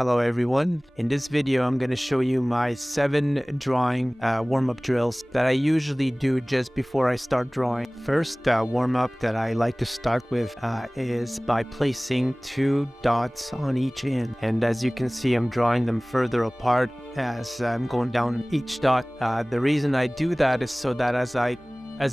Hello everyone. In this video I'm going to show you my 7 drawing warm-up drills that I usually do just before I start drawing. First warm-up that I like to start with is by placing 2 dots on each end, and as you can see I'm drawing them further apart as I'm going down each dot. The reason I do that is so that as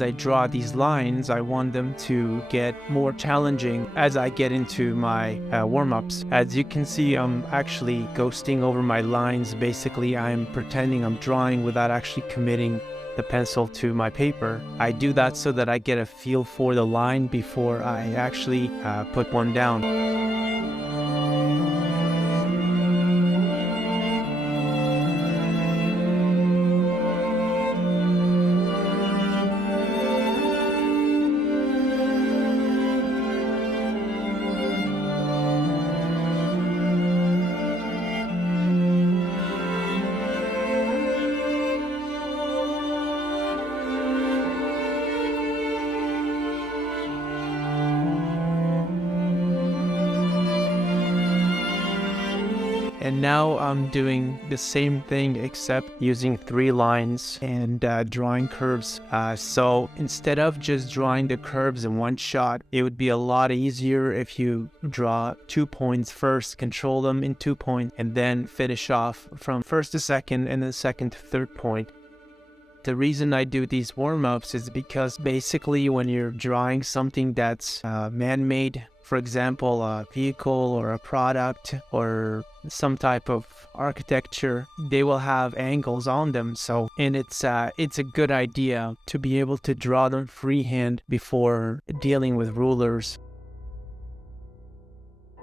I draw these lines, I want them to get more challenging as I get into my warm-ups. As you can see, I'm actually ghosting over my lines. Basically, I'm pretending I'm drawing without actually committing the pencil to my paper. I do that so that I get a feel for the line before I actually put one down. And now I'm doing the same thing except using 3 lines and drawing curves. So instead of just drawing the curves in one shot, it would be a lot easier if you draw 2 points first, control them in 2 points, and then finish off from first to second and then second to third point. The reason I do these warm-ups is because basically when you're drawing something that's man-made, for example, a vehicle or a product or some type of architecture, they will have angles on them. And it's a good idea to be able to draw them freehand before dealing with rulers.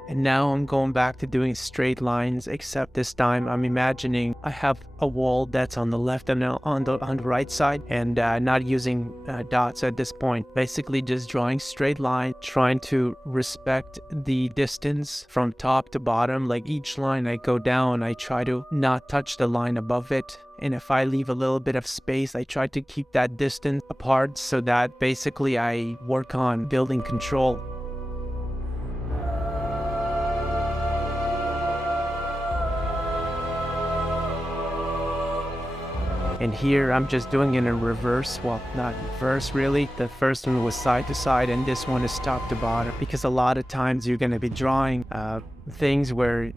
And now I'm going back to doing straight lines, except this time I'm imagining I have a wall that's on the left and on the right side, and not using dots at this point. Basically just drawing straight line, trying to respect the distance from top to bottom. Like each line I go down, I try to not touch the line above it. And if I leave a little bit of space, I try to keep that distance apart so that basically I work on building control. And here I'm just doing it in reverse. Well, not reverse really. The first one was side to side and this one is top to bottom, because a lot of times you're going to be drawing things where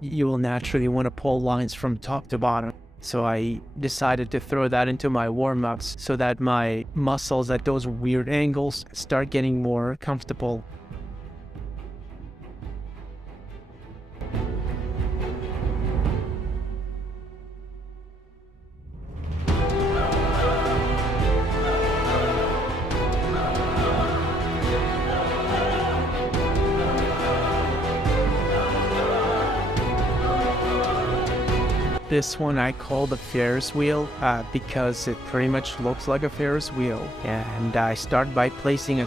you will naturally want to pull lines from top to bottom. So I decided to throw that into my warm-ups so that my muscles at those weird angles start getting more comfortable. This one I call the Ferris Wheel because it pretty much looks like a Ferris wheel. And I start by placing a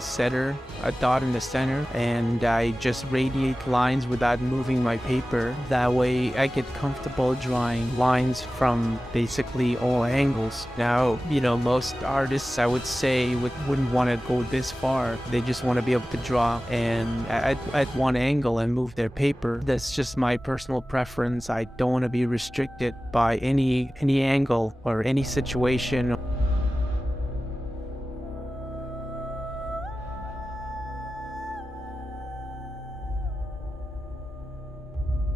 dot in the center, and I just radiate lines without moving my paper. That way I get comfortable drawing lines from basically all angles. Now, most artists, I would say, wouldn't want to go this far. They just want to be able to draw and at one angle and move their paper. That's just my personal preference. I don't want to be restricted by any angle or any situation.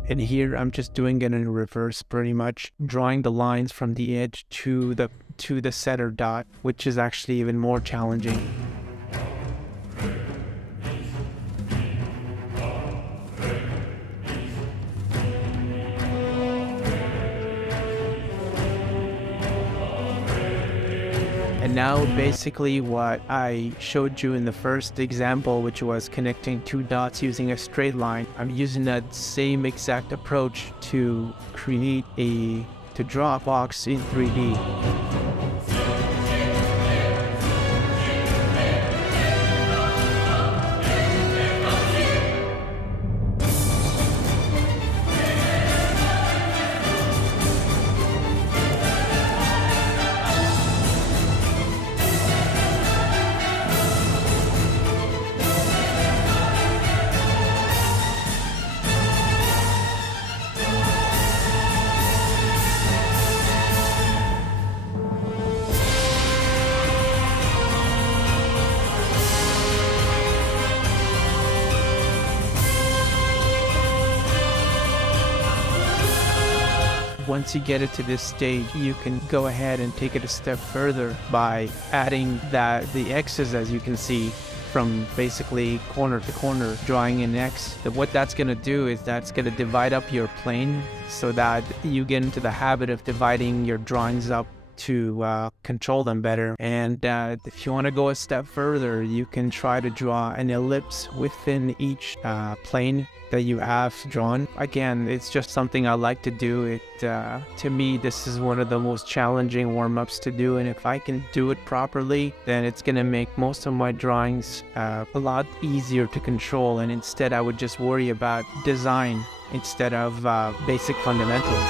And here I'm just doing it in reverse, pretty much drawing the lines from the edge to the center dot, which is actually even more challenging. And now basically what I showed you in the first example, which was connecting 2 dots using a straight line, I'm using that same exact approach to draw a box in 3D. once you get it to this stage, you can go ahead and take it a step further by adding the X's, as you can see, from basically corner to corner, drawing an X. What that's going to do is that's going to divide up your plane so that you get into the habit of dividing your drawings up to control them better. And if you want to go a step further, you can try to draw an ellipse within each plane that you have drawn. Again, it's just something I like to do. To me, this is one of the most challenging warm-ups to do, and if I can do it properly, then it's gonna make most of my drawings a lot easier to control, and instead I would just worry about design instead of basic fundamentals.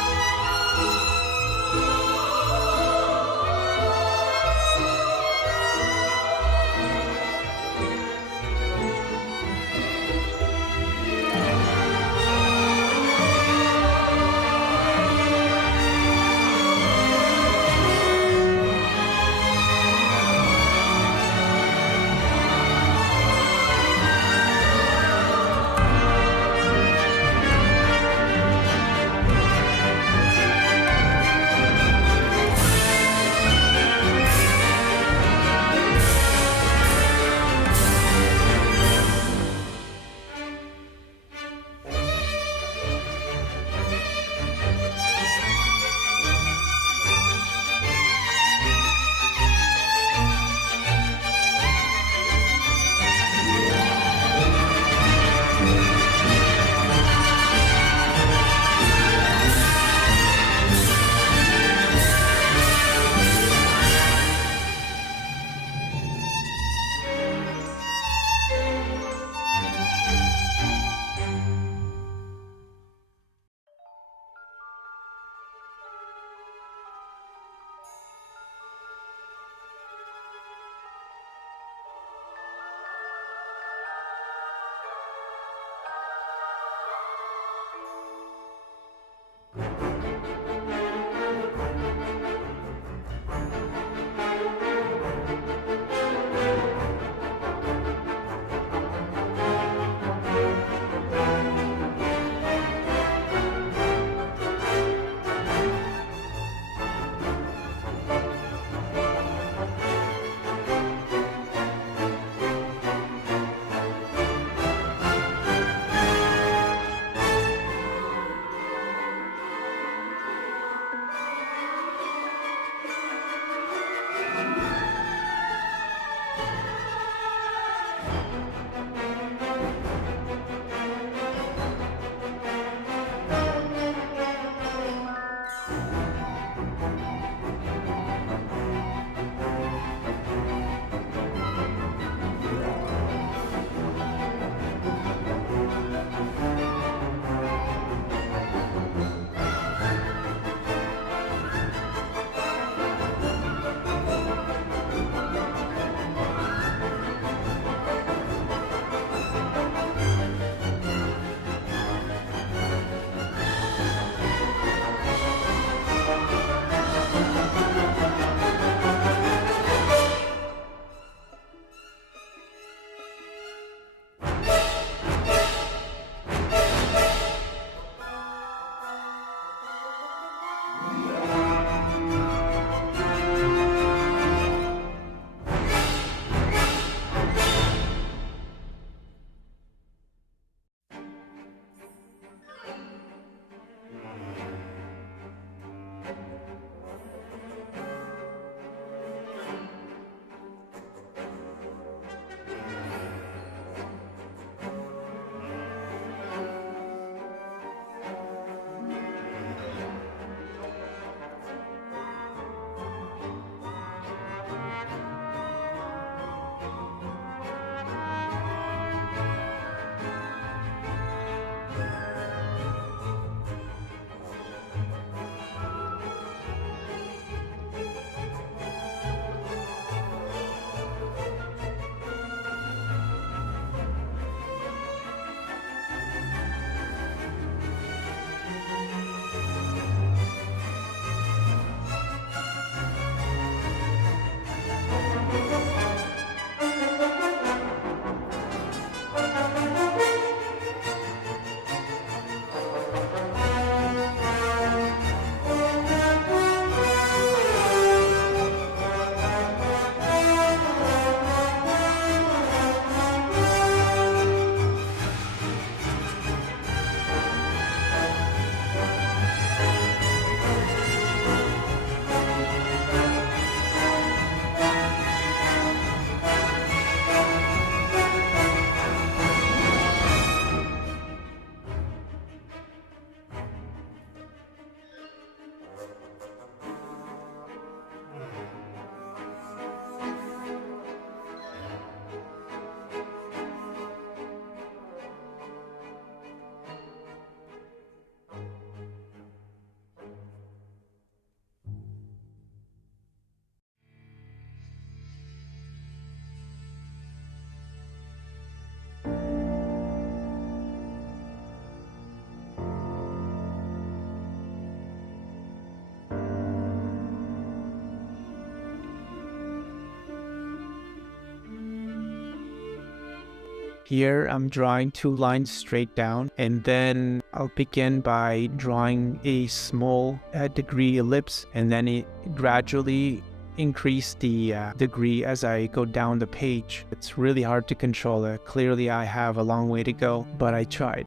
Here I'm drawing 2 lines straight down, and then I'll begin by drawing a small degree ellipse, and then it gradually increase the degree as I go down the page. It's really hard to control it. Clearly I have a long way to go, but I tried.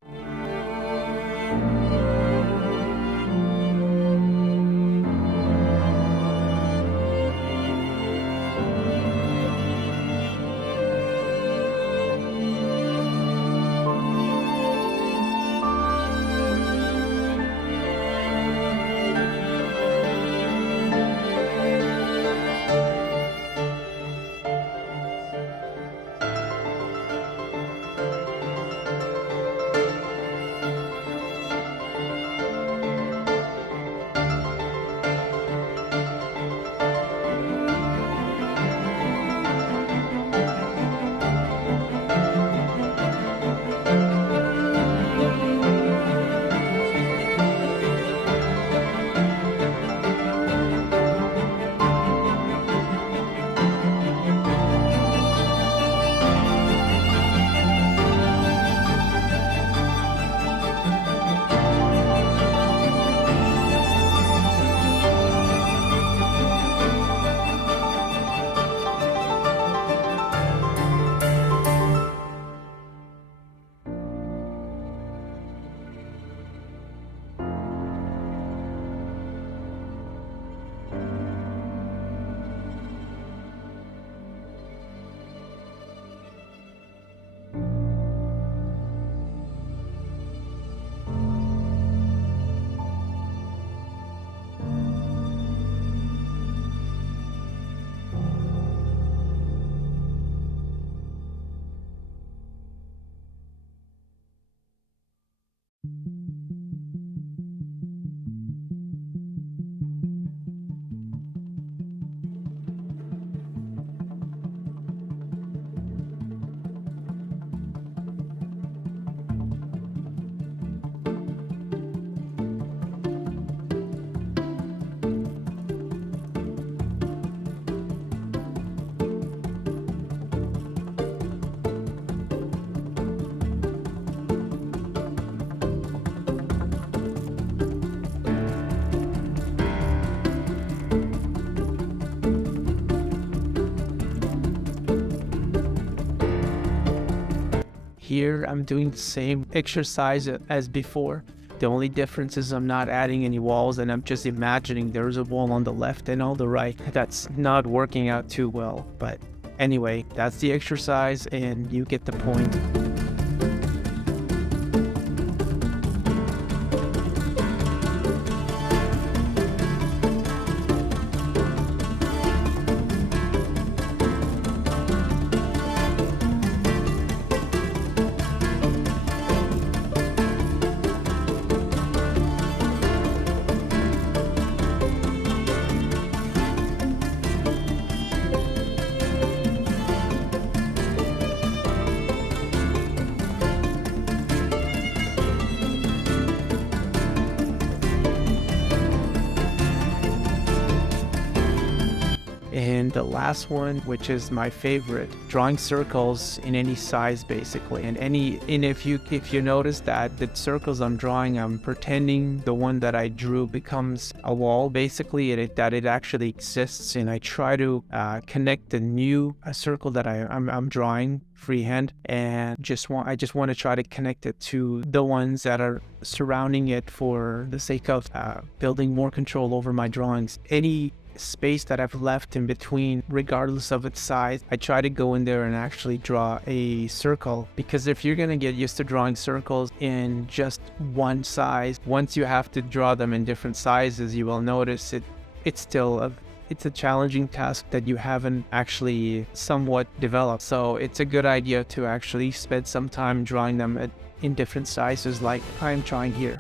Here I'm doing the same exercise as before. The only difference is I'm not adding any walls, and I'm just imagining there's a wall on the left and on the right. That's not working out too well, but anyway, that's the exercise and you get the point. And the last one, which is my favorite, drawing circles in any size basically. And if you notice that the circles I'm drawing, I'm pretending the one that I drew becomes a wall basically, that it actually exists, and I try to connect the new circle that I'm drawing freehand, and I just want to try to connect it to the ones that are surrounding it for the sake of building more control over my drawings. Any space that I've left in between, regardless of its size, I try to go in there and actually draw a circle, because if you're gonna get used to drawing circles in just one size, once you have to draw them in different sizes, you will notice it's a challenging task that you haven't actually somewhat developed. So it's a good idea to actually spend some time drawing them in different sizes like I'm trying here.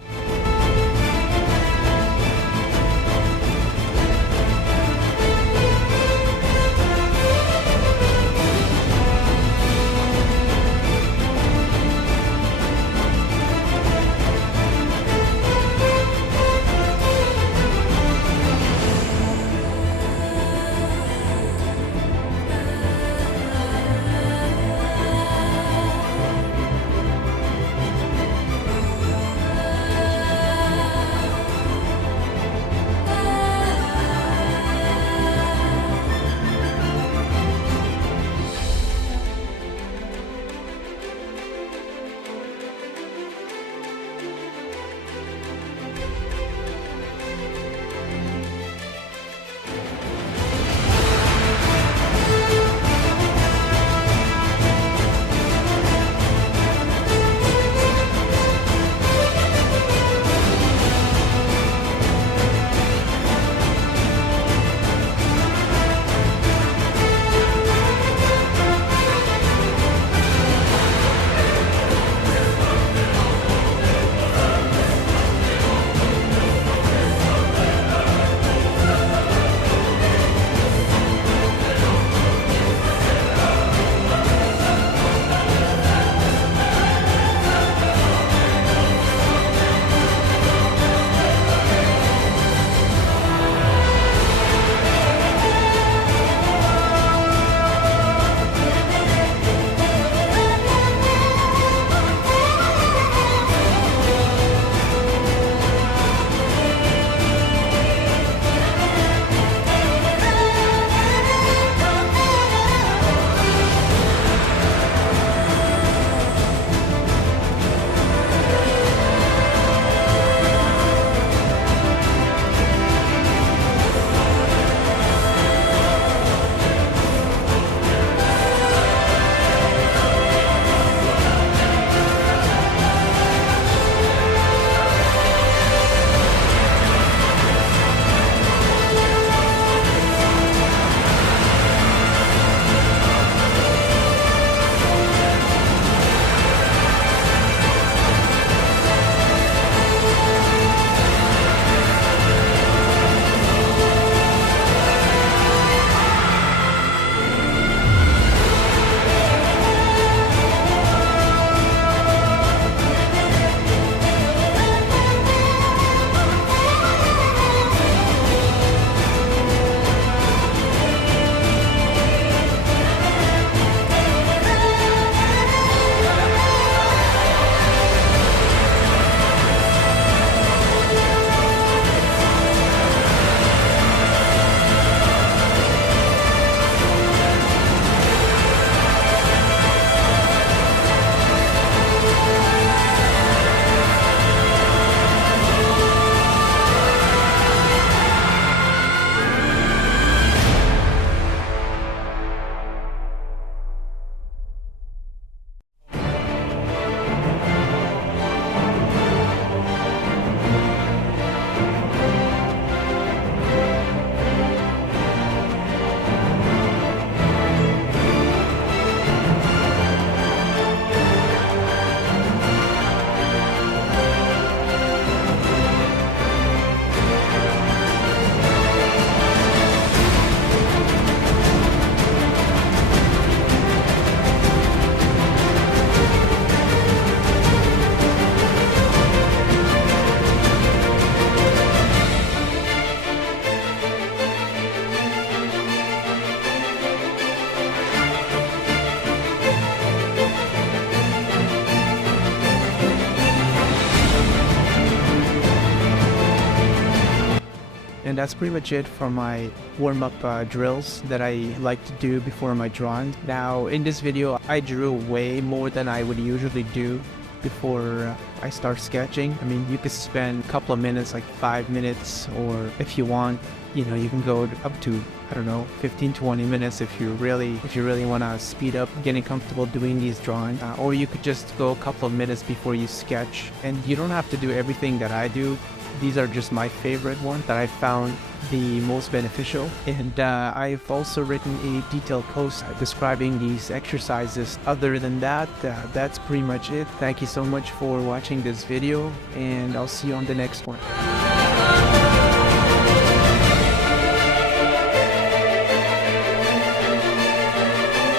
And that's pretty much it for my warm-up drills that I like to do before my drawing. Now in this video I drew way more than I would usually do before I start sketching. I mean, you could spend a couple of minutes, like 5 minutes, or if you want, you know, you can go up to, I don't know, 15-20 minutes if you really want to speed up getting comfortable doing these drawings. Or you could just go a couple of minutes before you sketch, and you don't have to do everything that I do. These are just my favorite ones that I found the most beneficial. And I've also written a detailed post describing these exercises. Other than that, that's pretty much it. Thank you so much for watching this video, and I'll see you on the next one.